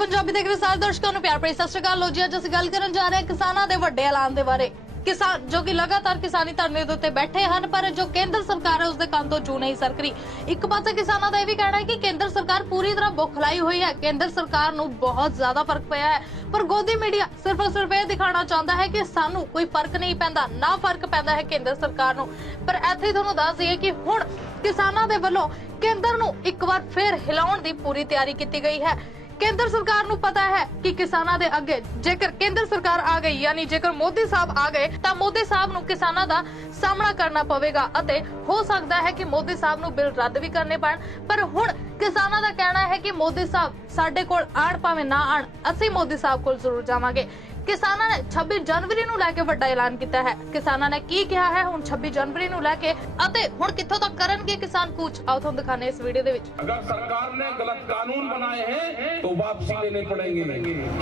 पंजाबी देख रहे सारे दर्शकों ਨੂੰ ਪਿਆਰ ਭਰੀ ਸਤਿ ਸ਼੍ਰੀ ਅਕਾਲ। ਲੋ ਜੀ ਅੱਜ ਅਸੀਂ ਗੱਲ ਕਰਨ ਜਾ ਰਹੇ ਹਾਂ ਕਿਸਾਨਾਂ ਦੇ ਵੱਡੇ ਐਲਾਨ ਦੇ ਬਾਰੇ। किसान जो कि लगातार किसानी धरने ਦੇ ਉੱਤੇ बैठे हैं पर जो केंद्र सरकार है उसके कंन तो जू नहीं सरक रही। एक पासे किसानों का यह भी कहना है कि केंद्र सरकार पूरी तरह बौखलाई हुई है, केंद्र सरकार ਨੂੰ बहुत ज्यादा फर्क ਪਿਆ है। पर गोदी मीडिया सिर्फ और सिर्फ ये दिखाना चाहता है कि सानू कोई फर्क नहीं पैंदा, ना फर्क पैंदा है केंद्र सरकार ਨੂੰ। पर ਇੱਥੇ ਤੁਹਾਨੂੰ ਦੱਸ ਦਈਏ कि ਹੁਣ किसानों के ਵੱਲੋਂ केंद्र ਨੂੰ एक बार फिर हिलाउण ਦੀ पूरी तैयारी की गई है। केंद्र सरकार ਨੂੰ पता है कि किसानों के अगे जेकर केंद्र सरकार आ गई यानी जेकर मोदी साहब आ गए तो मोदी साहब ਨੂੰ किसानों का सामना करना पवेगा ਅਤੇ हो सकता है कि मोदी साहब ਨੂੰ बिल रद्द भी करने पैण। पर हुण किसानों का कहना है कि मोदी साहब साडे कोल आण भावें ना आण ਅਸੀਂ मोदी साहब कोल जरूर जावांगे। किसानों ने 26 जनवरी ਨੂੰ ਲੈ ਕੇ ਵੱਡਾ ਐਲਾਨ ਕੀਤਾ ਹੈ। किसानों ने की किया है ਹੁਣ 26 जनवरी ਨੂੰ ਲੈ ਕੇ ਅਤੇ ਹੁਣ ਕਿੱਥੋਂ ਤੱਕ ਕਰਨਗੇ किसान कूच, आओ ਤੁਹਾਨੂੰ ਦਿਖਾਣੇ इस वीडियो ਦੇ ਵਿੱਚ। अगर सरकार ने गलत कानून बनाए हैं तो वापसी लेने पड़ेंगे,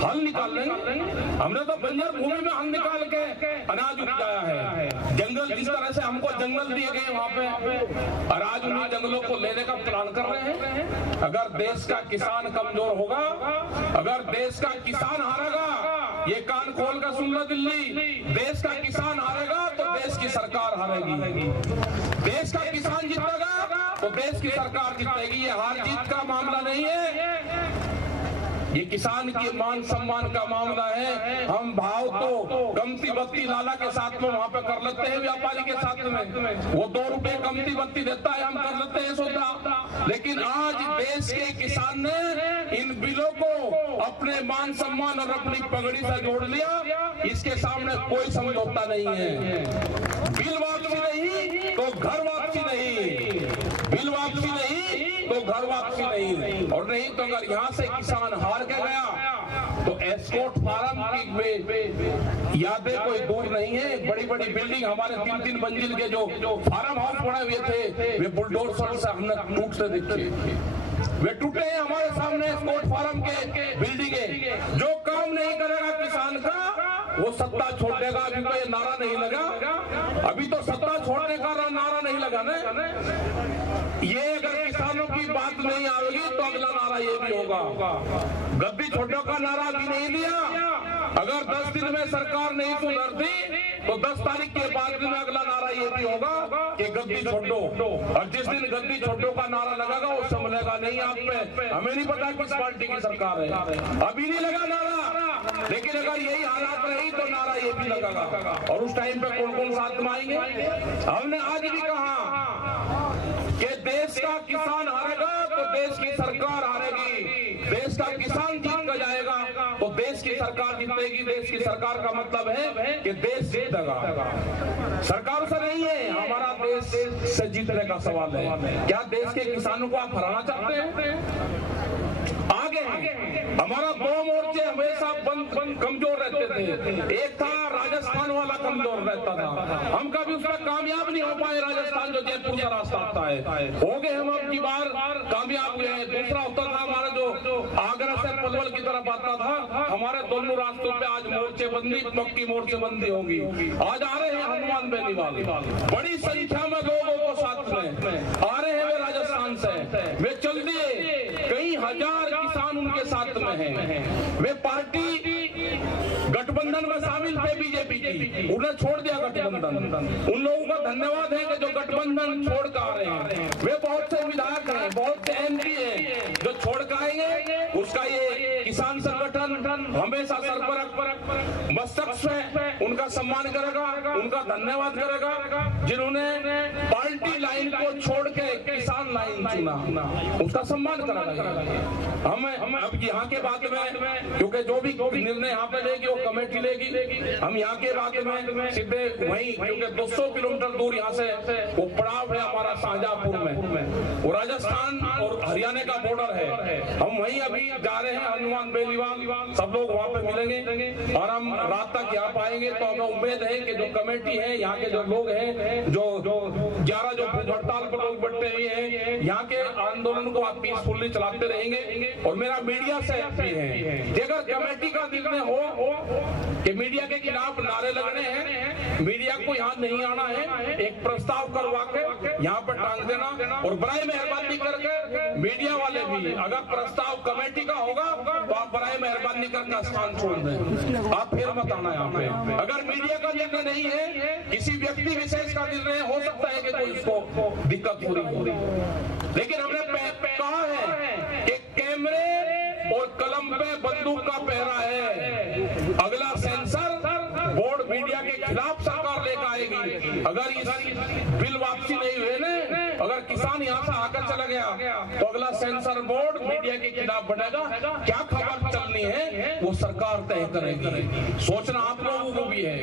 हल निकाल लेंगे। हमने तो बंजर भूमि में हल निकाल के अनाज उपजाया है। जंगल जिस तरह से हमको जंगल दिए गए वहाँ पे और आज उन्हीं जंगलों को लेने का प्लान कर रहे हैं। अगर देश का किसान कमजोर होगा, अगर देश का किसान हारेगा, ये कान खोल कर सुन लो दिल्ली, देश का किसान हारेगा तो देश की सरकार हारेगी। देश का किसान जीतेगा तो देश की सरकार जीतेगी। ये हार जीत का मामला नहीं है, ये किसान के मान सम्मान का मामला है। हम भाव तो कमती बत्ती लाला के साथ में वहाँ पे कर लेते हैं, व्यापारी के साथ में वो 2 रुपए कमती बत्ती देता है, हम कर लेते हैं सौदा। लेकिन आज देश के किसान ने इन बिलों को अपने मान सम्मान और अपनी पगड़ी से जोड़ लिया। इसके सामने कोई समझौता नहीं है। बिल वापसी नहीं तो घर वापसी नहीं, बिल वापसी नहीं तो घर वापसी नहीं। और नहीं तो अगर यहाँ से किसान हार के गया तो एस्कॉर्ट फार्म की यादें कोई दूर नहीं है। बड़ी बड़ी बिल्डिंग हमारे 3-3 मंजिल के जो फार्म हाउस बने हुए थे वे बुलडोजर से हमने टूटते दिखे, वे टूटे हैं हमारे सामने। एस्कॉर्ट फार्म के बिल्डिंगे जो काम नहीं करेगा किसान का वो सत्ता छोड़ देगा। अभी तो ये नारा नहीं लगा, अभी तो सत्ता छोड़ने का नारा नहीं लगा ना। ये अगर किसानों की बात नहीं आएगी तो अगला नारा ये भी होगा। गद्दी छोड़ो का नारा भी नहीं दिया। अगर 10 दिन में सरकार नहीं सुधरती तो 10 तारीख के बाद में अगला नारा ये भी होगा कि गद्दी छोड़ो। और जिस दिन गद्दी छोड़ो का नारा लगेगा वो संभलेगा नहीं आप पे। हमें नहीं पता किस पार्टी की सरकार है, अभी नहीं लगा नारा, लेकिन अगर यही हालात रही तो नारा ये भी लगेगा। और उस टाइम पे कौन कौन साथ में आएंगे? हमने आज भी कहा कि देश का किसान हारेगा तो देश की सरकार हारेगी। देश का किसान जीत कर जाएगा तो देश की सरकार जीतेगी। देश की सरकार का मतलब है कि देश जीतेगा, सरकार से नहीं है। हमारा देश से जीतने का सवाल है। क्या देश के किसानों को आप हराना चाहते हैं? आगे हमारा 2 मोर्चे हमेशा बंद कमजोर रहते थे। एक था राजस्थान वाला कमजोर रहता था, हम कभी उसका कामयाब नहीं हो पाए। राजस्थान जो जयपुर का रास्ता आता है हो गए हम अब की बार कामयाब हुए हैं। दूसरा होता था हमारा जो आगरा से पलवल की तरफ आता था, हमारे दोनों रास्तों पे आज मोर्चेबंदी, पक्की मोर्चेबंदी होगी। आज आ रहे हैं हनुमान बेनीवाल, बड़ी संख्या में लोगों को साथ में आ रहे हैं वे राजस्थान से। वे चल दिए, कई हजार किसान उनके साथ में हैं। वे पार्टी गठबंधन में शामिल थे बीजेपी की, उन्हें छोड़ दिया गठबंधन। उन लोगों का धन्यवाद है कि जो गठबंधन छोड़ कर आ रहे हैं। वे बहुत से विधायक हैं, बहुत से एमपी हैं जो छोड़ कर आएंगे। उसका ये किसान संगठन हमेशा सरपरक मस्तक से उनका सम्मान करेगा, उनका धन्यवाद करेगा। जिन्होंने पार्टी लाइन को छोड़ के किसान लाइन चुना, उसका सम्मान करेगा। हम अब यहाँ के बात में, क्योंकि जो भी निर्णय यहाँ पे लेगी वो कमेटी लेगी। हम यहाँ के बात में सीधे वहीं, क्योंकि 200 किलोमीटर दूर यहाँ से वो पड़ाव है हमारा शाहजहांपुर में, वो राजस्थान और हरियाणा का बॉर्डर है। हम वहीं अभी जा रहे हैं हनुमान बेनीवाल, सब लोग वहाँ पे मिलेंगे और हम रात तक यहाँ पाएंगे। तो हमें उम्मीद है कि जो कमेटी है, यहाँ के जो लोग हैं, जो 11 जो भूख हड़ताल पर लोग बैठे हुए हैं, यहाँ के आंदोलन को आप पीसफुली चलाते रहेंगे। और मेरा मीडिया से भी है कि अगर कमेटी का निर्णय हो कि मीडिया के खिलाफ नारे लगने हैं, मीडिया को यहाँ नहीं आना है, एक प्रस्ताव करवा के यहाँ पर टांग देना। और बराए मेहरबानी करके मीडिया वाले भी अगर प्रस्ताव कमेटी का होगा तो आप बराए मेहरबानी करके स्थान छोड़ दें, आप फिर मत आना यहाँ पे। अगर मीडिया का निर्णय नहीं है, किसी व्यक्ति विशेष का निर्णय हो सकता है कि कोई उसको दिक्कत हो रही, लेकिन हमने कहा है कि कैमरे और कलम पे बंदूक का पहरा है। अगला सेंसर बोर्ड मीडिया के खिलाफ सरकार लेकर आएगी। अगर इस बिल वापसी नहीं हुए ना, अगर किसान यहाँ से आकर चला गया तो अगला सेंसर बोर्ड मीडिया के खिलाफ बनेगा। क्या खबर चलनी है वो सरकार तय करेगी। सोचना आप लोगों को भी है,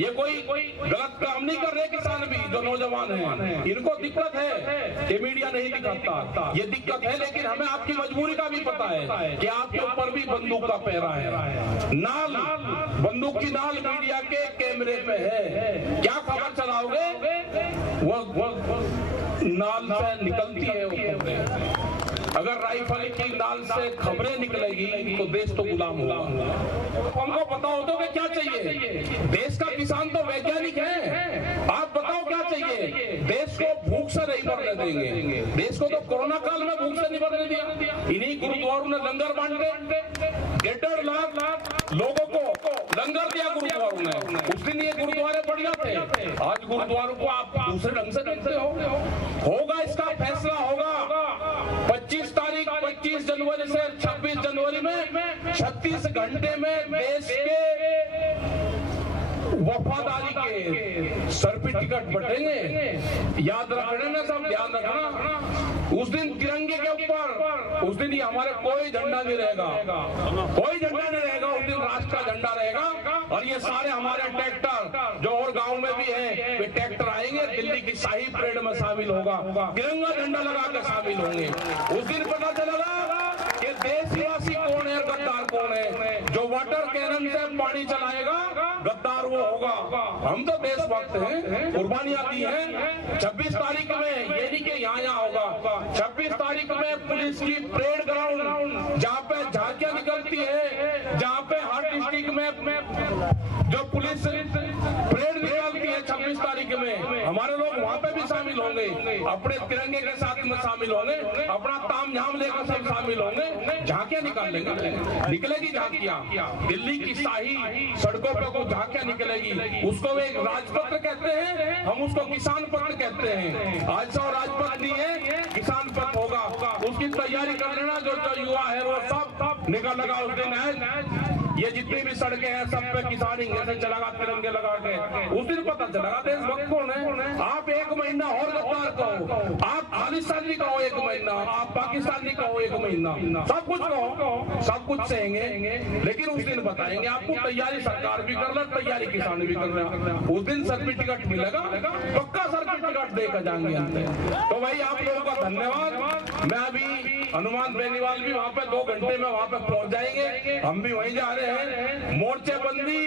ये कोई गलत काम नहीं कर रहे किसान भी जो नौजवान हैं, इनको दिक्कत है कि मीडिया नहीं दिखाता, ये दिक्कत है। लेकिन हमें आपकी मजबूरी का भी पता है कि आपके ऊपर भी बंदूक का पहरा है, नाल बंदूक की नाल मीडिया के कैमरे पे है। क्या खबर चलाओगे वो नाल से निकलती है। अगर राइफल की नाल से खबरें निकलेगी तो देश तो गुलाम होगा। हमको पता हो तो क्या चाहिए? देश का किसान तो वैज्ञानिक है, आप बताओ क्या चाहिए? देश को भूख से नहीं मरने देंगे। देश को तो कोरोना काल में भूख से नहीं मरने दिया। इन्हीं गुरुद्वारों ने लंगर बांटे, 1.5 लाख लोगों को लंगर दिया गुरुद्वारों ने। उस दिन ये गुरुद्वारे बढ़िया थे, आज गुरुद्वारों को आप दूसरे ढंग से देखते हो। होगा इसका फैसला होगा 25 जनवरी से 26 जनवरी में 36 घंटे में देश के वफादारी के सर्टिफिकेट बटेंगे। याद रखने में सब ध्यान रखना। उस दिन तिरंगे के ऊपर उस दिन ही हमारे कोई झंडा नहीं रहेगा, कोई झंडा नहीं रहेगा। उस दिन राष्ट्र का झंडा रहेगा। और ये सारे हमारे ट्रैक्टर जो और गांव में भी हैं, वे ट्रैक्टर आएंगे, दिल्ली की शाही परेड में शामिल होगा, तिरंगा झंडा लगा कर शामिल होंगे। उस दिन पता चलेगा कि देशवासी कौन है, गद्दार कौन है। जो वाटर कैनन से पानी चलाएगा गद्दार वो होगा। हम तो देशभक्त हैं, कुर्बानियां दी हैं। 26 तारीख में ये नहीं कि यहाँ होगा, 26 तारीख में पुलिस की परेड ग्राउंड जहाँ पे झांकियां निकलती है, जहाँ पे हर डिस्ट्रिक्ट में जो पुलिस परेड निकालती है 26 तारीख में, हमारे लोग वहाँ पे भी शामिल होंगे, अपने तिरंगे के साथ में शामिल होंगे, अपना ताम झाम लेकर सब शामिल होंगे। झांकियां निकाल लेंगे, निकलेगी झांकियां। दिल्ली की शाही सड़कों पे को झांकियां निकलेगी। उसको वे राजपत्र कहते हैं, हम उसको किसान पत्र कहते हैं। आज से राजपत्र नहीं है, किसान पत्र होगा। उसकी तैयारी कर लेना। जो युवा है वो सब निकल लगा उस दिन है। ये जितनी भी सड़कें हैं सब पे किसान इंग्लिश चलागा, तिरंगे लगा के। उस दिन पता चलेगा देशभक्त कौन है। आप एक महीना और गद्दार कहो, आप खालिस्तानी कहो एक महीना, आप पाकिस्तानी कहो एक महीना, सब कुछ कहो, सब कुछ सहेंगे, लेकिन उस दिन बताएंगे आपको। तैयारी सरकार भी कर रहा, तैयारी किसान भी कर रहा। उस दिन सर्टिफिकेट मिलेगा, पक्का सर्टिफिकेट देकर जाएंगे। तो भाई आप लोगों का धन्यवाद। मैं अभी हनुमान बेनीवाल भी वहाँ पे 2 घंटे में वहाँ पे पहुँच जाएंगे। हम भी वहीं जा रहे हैं। मोर्चेबंदी,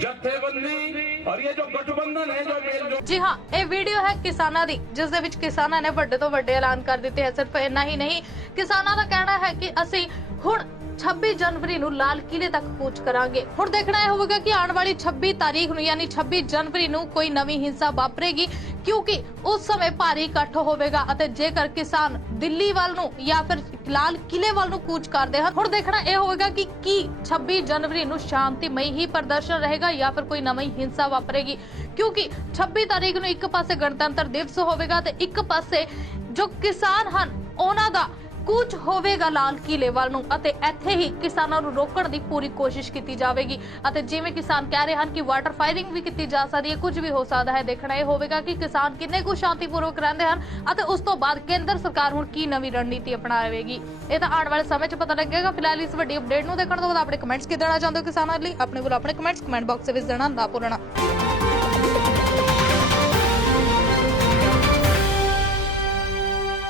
जत्थेबंदी और ये जो गठबंधन है जो जी हाँ, ये वीडियो है किसानां दी, जिस दे विच किसानां ने ਵੱਡੇ ਤੋਂ ਵੱਡੇ ਐਲਾਨ ਕਰ ਦਿੱਤੇ ਹੈ। सिर्फ इन्ना ही नहीं, किसानां ਦਾ ਕਹਿਣਾ है कि ਅਸੀਂ ਹੁਣ 26 जनवरी ਨੂੰ ਲਾਲ ਕਿਲੇ ਤੱਕ ਕੂਚ ਕਰਾਂਗੇ। ਹੁਣ ਦੇਖਣਾ ਇਹ ਹੋਵੇਗਾ ਕਿ ਆਉਣ ਵਾਲੀ 26 ਤਾਰੀਖ ਨੂੰ ਯਾਨੀ 26 ਜਨਵਰੀ ਨੂੰ ਕੋਈ ਨਵੀਂ ਹਿੰਸਾ ਵਾਪਰੇਗੀ, ਕਿਉਂਕਿ ਉਸ ਸਮੇਂ ਭਾਰੀ ਇਕੱਠ ਹੋਵੇਗਾ ਅਤੇ ਜੇਕਰ ਕਿਸਾਨ ਦਿੱਲੀ ਵੱਲ ਨੂੰ ਜਾਂ ਫਿਰ ਲਾਲ ਕਿਲੇ ਵੱਲ ਨੂੰ ਕੂਚ ਕਰਦੇ ਹਨ। ਹੁਣ ਦੇਖਣਾ ਇਹ ਹੋਵੇਗਾ ਕਿ ਕੀ 26 ਜਨਵਰੀ ਨੂੰ ਸ਼ਾਂਤੀਮਈ ਹੀ ਪ੍ਰਦਰਸ਼ਨ ਰਹੇਗਾ ਜਾਂ ਫਿਰ ਕੋਈ ਨਵੀਂ ਹਿੰਸਾ ਵਾਪਰੇਗੀ, ਕਿਉਂਕਿ 26 ਤਾਰੀਖ ਨੂੰ ਇੱਕ ਪਾਸੇ ਗਣਤੰਤਰ ਦਿਵਸ ਹੋਵੇਗਾ ਤੇ ਇੱਕ ਪਾਸੇ ਜੋ ਕਿਸਾਨ ਹਨ ਉਹਨਾਂ ਦਾ ਕੂਚ ਹੋਵੇਗਾ ਲਾਲ ਕਿਲੇ ਵੱਲ ਨੂੰ ਅਤੇ ਇੱਥੇ ਹੀ ਕਿਸਾਨਾਂ ਨੂੰ ਰੋਕਣ ਦੀ ਪੂਰੀ ਕੋਸ਼ਿਸ਼ ਕੀਤੀ ਜਾਵੇਗੀ। ਅਤੇ ਜਿਵੇਂ ਕਿਸਾਨ ਕਹਿ ਰਹੇ ਹਨ ਕਿ ਵਾਟਰ ਫਾਇਰਿੰਗ ਵੀ ਕੀਤੀ ਜਾ ਸਕਦੀ ਹੈ, ਕੁਝ ਵੀ ਹੋ ਸਕਦਾ ਹੈ। ਦੇਖਣਾ ਇਹ ਹੋਵੇਗਾ ਕਿ ਕਿਸਾਨ ਕਿੰਨੇ ਕੁ ਸ਼ਾਂਤੀਪੂਰਵਕ ਰਹਿੰਦੇ ਹਨ ਅਤੇ ਉਸ ਤੋਂ ਬਾਅਦ ਕੇਂਦਰ ਸਰਕਾਰ ਹੁਣ ਕੀ ਨਵੀਂ ਰਣਨੀਤੀ ਅਪਣਾਵੇਗੀ, ਇਹ ਤਾਂ ਆਉਣ ਵਾਲੇ ਸਮੇਂ 'ਚ ਪਤਾ ਲੱਗੇਗਾ। ਫਿਲਹਾਲ ਇਸ ਵੱਡੀ ਅਪਡੇਟ ਨੂੰ ਦੇਖਣ ਤੋਂ ਬਾਅਦ ਆਪਣੇ ਕਮੈਂਟਸ ਕੀ ਦੇਣਾ ਚਾਹੁੰਦੇ ਹੋ ਕਿਸਾਨਾਂ ਲਈ, ਆਪਣੇ ਕੋਲ ਆਪਣੇ ਕਮੈਂਟਸ ਕਮੈਂਟ ਬਾਕਸ ਵਿੱਚ ਦੇਣਾ ਨਾ ਭੁੱਲਣਾ।